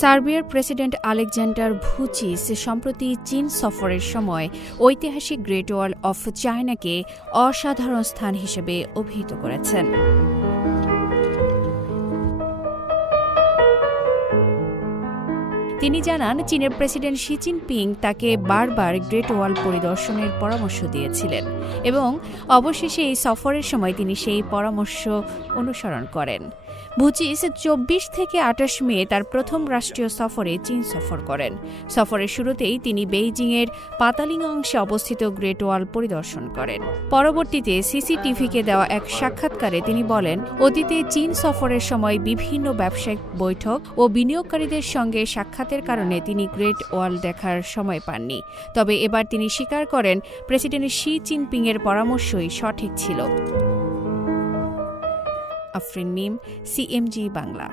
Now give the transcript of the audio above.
সার্বিয়ার president Alexander Vucic সম্প্রতি চীন সফরের সময় ঐতিহাসিক গ্রেট ওয়াল অফ চায়নাকে অসাধারণ স্থান হিসেবে অভিহিত করেছেন। তিনি জানান, চীনের প্রেসিডেন্ট শি জিনপিং তাকে বারবার গ্রেট ওয়াল পরিদর্শনের পরামর্শ দিয়েছিলেন এবং অবশেষে এই সফরের সময় তিনি সেই পরামর্শ অনুসরণ করেন। ভুচিচ 24 থেকে 28 মে তার প্রথম রাষ্ট্রীয় সফরে চীন সফর করেন। সফরের শুরুতেই তিনি বেইজিংয়ের পাতালিং অংশে অবস্থিত গ্রেট ওয়াল পরিদর্শন করেন। পরবর্তীতে সিসিটিভিকে দেওয়া এক সাক্ষাৎকারে তিনি বলেন, অতীতে চীন সফরের সময় বিভিন্ন ব্যবসায়িক বৈঠক ও বিনিয়োগকারীদের সঙ্গে সাক্ষাতের কারণে তিনি গ্রেট ওয়াল দেখার সময় পাননি। তবে এবার তিনি স্বীকার করেন, প্রেসিডেন্ট শি জিনপিংয়ের পরামর্শই সঠিক ছিল। আফরিন মিম, CMG বাংলা।